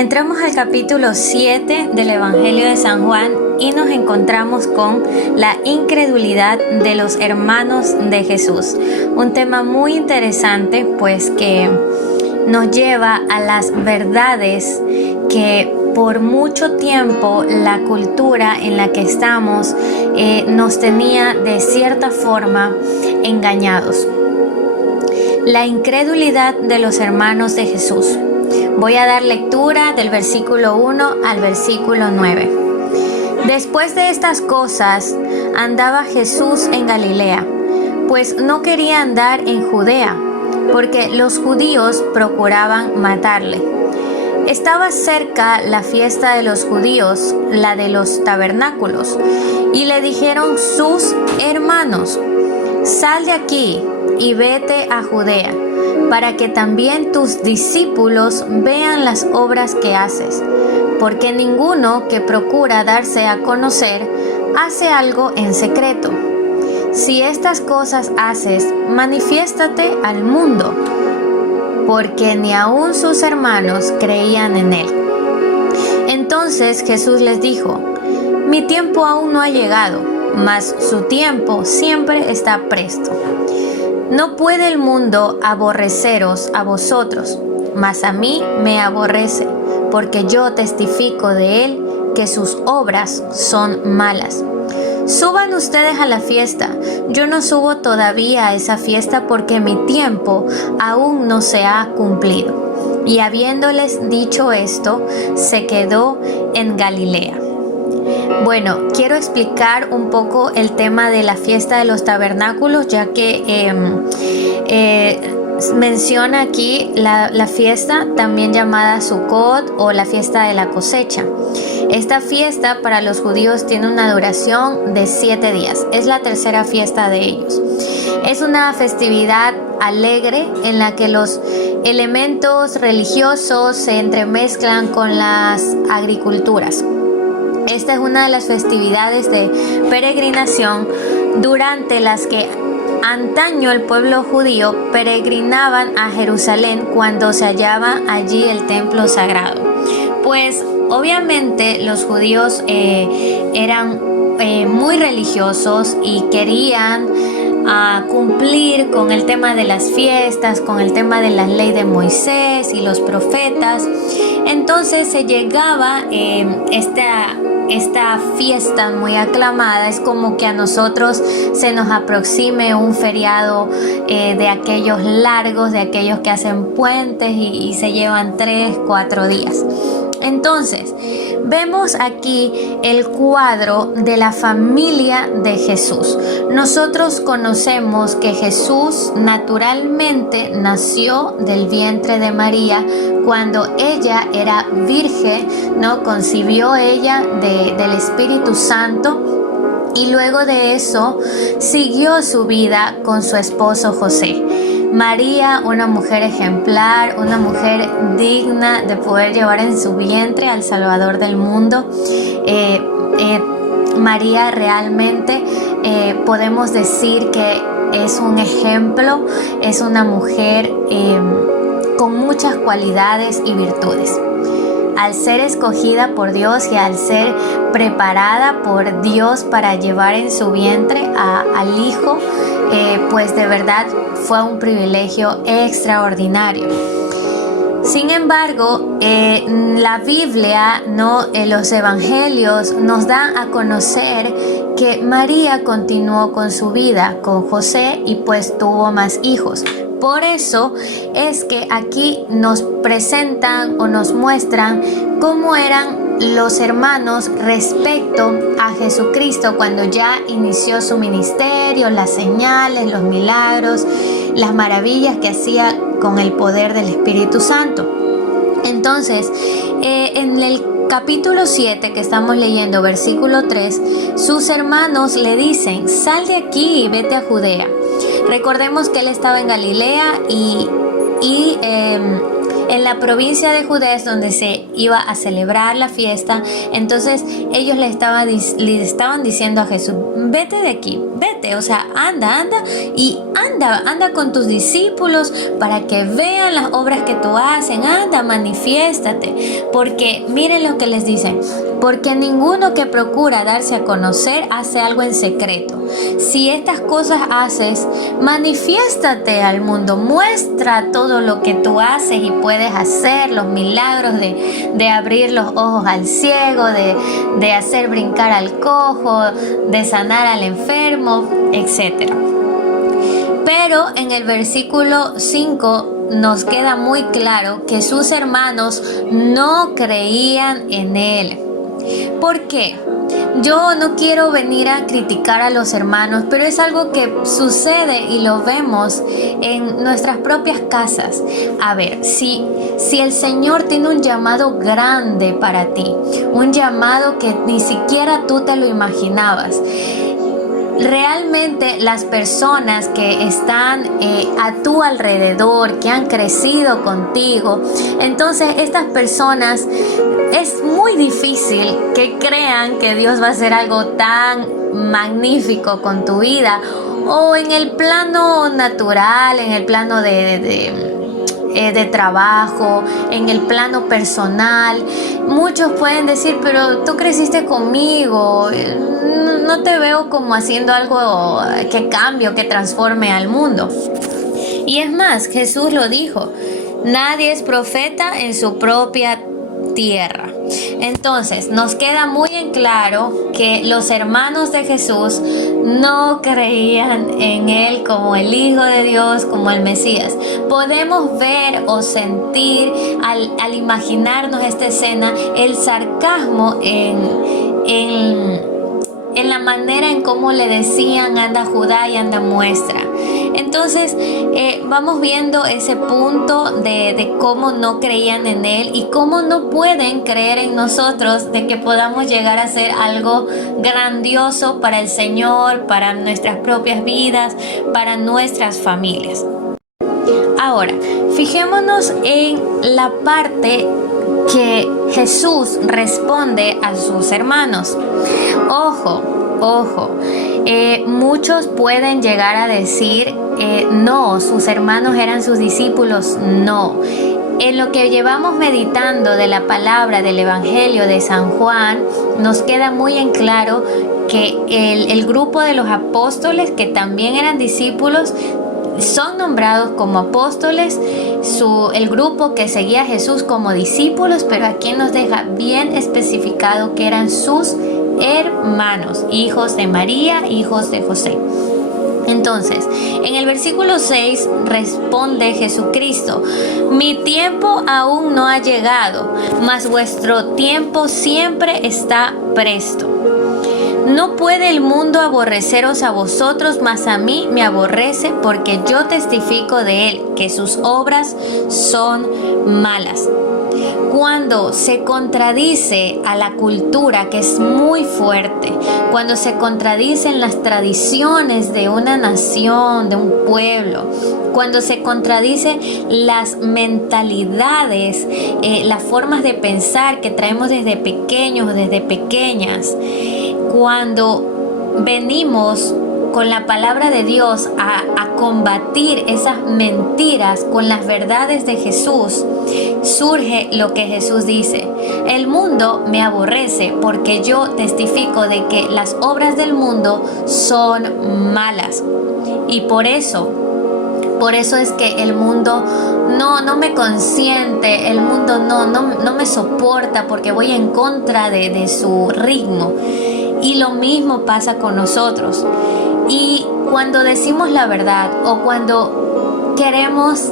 Entramos al capítulo 7 del Evangelio de San Juan y nos encontramos con la incredulidad de los hermanos de Jesús. Un tema muy interesante, pues que nos lleva a las verdades que por mucho tiempo la cultura en la que estamos nos tenía de cierta forma engañados. La incredulidad de los hermanos de Jesús. Voy a dar lectura del versículo 1 al versículo 9. Después de estas cosas, andaba Jesús en Galilea, pues no quería andar en Judea, porque los judíos procuraban matarle. Estaba cerca la fiesta de los judíos, la de los tabernáculos, y le dijeron sus hermanos: «Sal de aquí y vete a Judea, para que también tus discípulos vean las obras que haces, porque ninguno que procura darse a conocer hace algo en secreto. Si estas cosas haces, manifiéstate al mundo», porque ni aun sus hermanos creían en él. Entonces Jesús les dijo: «Mi tiempo aún no ha llegado, mas su tiempo siempre está presto. No puede el mundo aborreceros a vosotros, mas a mí me aborrece, porque yo testifico de él que sus obras son malas. Suban ustedes a la fiesta. Yo no subo todavía a esa fiesta, porque mi tiempo aún no se ha cumplido». Y habiéndoles dicho esto, se quedó en Galilea. Bueno, quiero explicar un poco el tema de la fiesta de los tabernáculos, ya que menciona aquí la fiesta también llamada Sukkot o la fiesta de la cosecha. Esta fiesta para los judíos tiene una duración de 7 días. Es la tercera fiesta de ellos. Es una festividad alegre en la que los elementos religiosos se entremezclan con las agriculturas. Esta es una de las festividades de peregrinación durante las que antaño el pueblo judío peregrinaban a Jerusalén cuando se hallaba allí el templo sagrado. Pues obviamente los judíos eran muy religiosos y querían cumplir con el tema de las fiestas, con el tema de la ley de Moisés y los profetas. Entonces se llegaba esta fiesta muy aclamada. Es como que a nosotros se nos aproxime un feriado de aquellos largos, de aquellos que hacen puentes y se llevan 3-4 días. Entonces, vemos aquí el cuadro de la familia de Jesús. Nosotros conocemos que Jesús naturalmente nació del vientre de María cuando ella era virgen, ¿no? Concibió ella del Espíritu Santo y luego de eso siguió su vida con su esposo José. María, una mujer ejemplar, una mujer digna de poder llevar en su vientre al Salvador del mundo. María realmente podemos decir que es un ejemplo, es una mujer con muchas cualidades y virtudes. Al ser escogida por Dios y al ser preparada por Dios para llevar en su vientre al Hijo, pues de verdad fue un privilegio extraordinario. Sin embargo, la Biblia, los evangelios nos dan a conocer que María continuó con su vida con José y pues tuvo más hijos. Por eso es que aquí nos presentan o nos muestran cómo eran los hermanos respecto a Jesucristo cuando ya inició su ministerio, las señales, los milagros, las maravillas que hacía con el poder del Espíritu Santo. Entonces, en el capítulo 7 que estamos leyendo, versículo 3, sus hermanos le dicen: «Sal de aquí y vete a Judea». Recordemos que él estaba en Galilea y en la provincia de Judea es donde se iba a celebrar la fiesta. Entonces ellos le estaban diciendo a Jesús: vete de aquí, vete, o sea, anda con tus discípulos para que vean las obras que tú haces, anda, manifiéstate, porque miren lo que les dicen: porque ninguno que procura darse a conocer hace algo en secreto. Si estas cosas haces, manifiéstate al mundo, muestra todo lo que tú haces y puedes hacer, los milagros de abrir los ojos al ciego, de hacer brincar al cojo, de sanar al enfermo, etc. Pero en el versículo 5 nos queda muy claro que sus hermanos no creían en él. ¿Por qué? Yo no quiero venir a criticar a los hermanos, pero es algo que sucede y lo vemos en nuestras propias casas. A ver, si el Señor tiene un llamado grande para ti, un llamado que ni siquiera tú te lo imaginabas, realmente las personas que están a tu alrededor, que han crecido contigo, entonces estas personas es muy difícil que crean que Dios va a hacer algo tan magnífico con tu vida, o en el plano natural, en el plano de trabajo, en el plano personal. Muchos pueden decir: pero tú creciste conmigo, no te veo como haciendo algo que cambie o que transforme al mundo. Y es más, Jesús lo dijo: nadie es profeta en su propia tierra. Entonces nos queda muy en claro que los hermanos de Jesús no creían en él como el Hijo de Dios, como el Mesías. Podemos ver o sentir al imaginarnos esta escena el sarcasmo en la manera en cómo le decían: anda Judá y anda muestra. Entonces vamos viendo ese punto de cómo no creían en él y cómo no pueden creer en nosotros, de que podamos llegar a hacer algo grandioso para el Señor, para nuestras propias vidas, para nuestras familias. Ahora, fijémonos en la parte que Jesús responde a sus hermanos. Ojo, muchos pueden llegar a decir: no, sus hermanos eran sus discípulos. No. En lo que llevamos meditando de la palabra del Evangelio de San Juan, nos queda muy en claro que el grupo de los apóstoles, que también eran discípulos, son nombrados como apóstoles, el grupo que seguía a Jesús como discípulos, pero aquí nos deja bien especificado que eran sus hermanos, hijos de María, hijos de José. Entonces, en el versículo 6 responde Jesucristo: mi tiempo aún no ha llegado, mas vuestro tiempo siempre está presto. No puede el mundo aborreceros a vosotros, mas a mí me aborrece, porque yo testifico de él que sus obras son malas. Cuando se contradice a la cultura, que es muy fuerte, cuando se contradicen las tradiciones de una nación, de un pueblo, cuando se contradicen las mentalidades, las formas de pensar que traemos desde pequeños, desde pequeñas, cuando venimos con la palabra de Dios a combatir esas mentiras con las verdades de Jesús, surge lo que Jesús dice: el mundo me aborrece porque yo testifico de que las obras del mundo son malas. Y por eso es que el mundo no me consiente, el mundo no me soporta, porque voy en contra de su ritmo. Y lo mismo pasa con nosotros. Y cuando decimos la verdad, o cuando queremos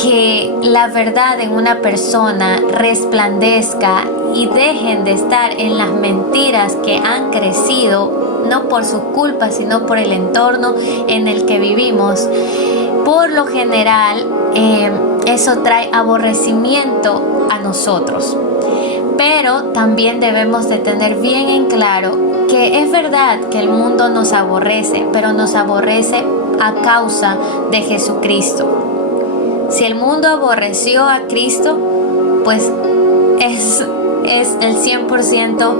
que la verdad en una persona resplandezca y dejen de estar en las mentiras que han crecido, no por su culpa, sino por el entorno en el que vivimos, por lo general eso trae aborrecimiento a nosotros. Pero también debemos de tener bien en claro que es verdad que el mundo nos aborrece, pero nos aborrece a causa de Jesucristo. Si el mundo aborreció a Cristo, pues es el 100%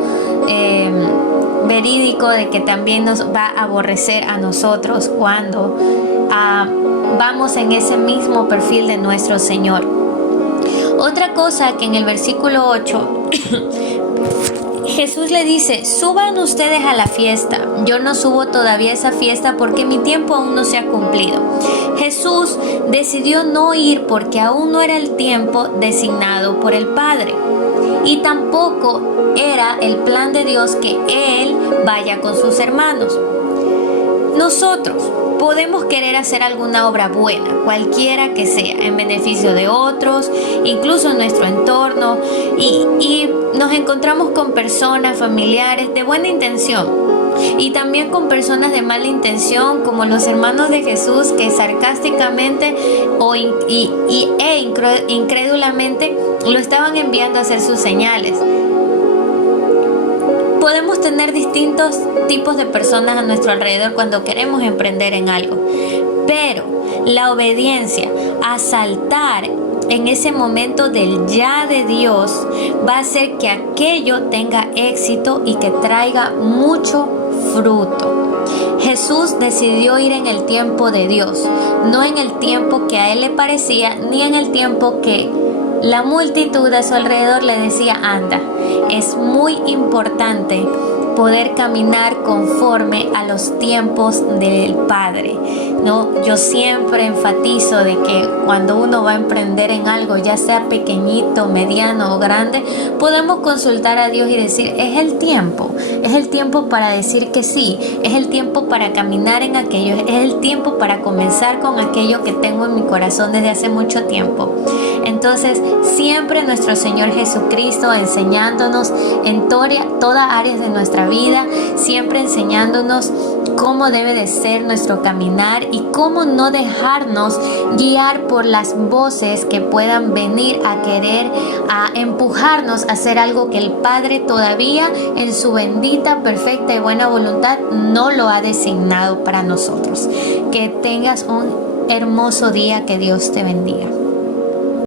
verídico de que también nos va a aborrecer a nosotros cuando vamos en ese mismo perfil de nuestro Señor. Otra cosa que en el versículo 8 Jesús le dice: suban ustedes a la fiesta. Yo no subo todavía a esa fiesta porque mi tiempo aún no se ha cumplido. Jesús decidió no ir porque aún no era el tiempo designado por el Padre. Y tampoco era el plan de Dios que Él vaya con sus hermanos. Nosotros podemos querer hacer alguna obra buena, cualquiera que sea, en beneficio de otros, incluso en nuestro entorno, y nos encontramos con personas, familiares de buena intención, y también con personas de mala intención, como los hermanos de Jesús, que sarcásticamente e incrédulamente lo estaban enviando a hacer sus señales. Podemos tener distintos tipos de personas a nuestro alrededor cuando queremos emprender en algo, pero la obediencia a saltar en ese momento del ya de Dios va a hacer que aquello tenga éxito y que traiga mucho fruto. Jesús decidió ir en el tiempo de Dios, no en el tiempo que a Él le parecía, ni en el tiempo que la multitud a su alrededor le decía: anda. Es muy importante poder caminar conforme a los tiempos del Padre, ¿no? Yo siempre enfatizo de que cuando uno va a emprender en algo, ya sea pequeñito, mediano o grande, podemos consultar a Dios y decir: es el tiempo para decir que sí, es el tiempo para caminar en aquello, es el tiempo para comenzar con aquello que tengo en mi corazón desde hace mucho tiempo. Entonces, siempre nuestro Señor Jesucristo enseñándonos en todas áreas de nuestra vida, siempre enseñándonos cómo debe de ser nuestro caminar y cómo no dejarnos guiar por las voces que puedan venir a querer a empujarnos a hacer algo que el Padre todavía en su bendita, perfecta y buena voluntad no lo ha designado para nosotros. Que tengas un hermoso día, que Dios te bendiga.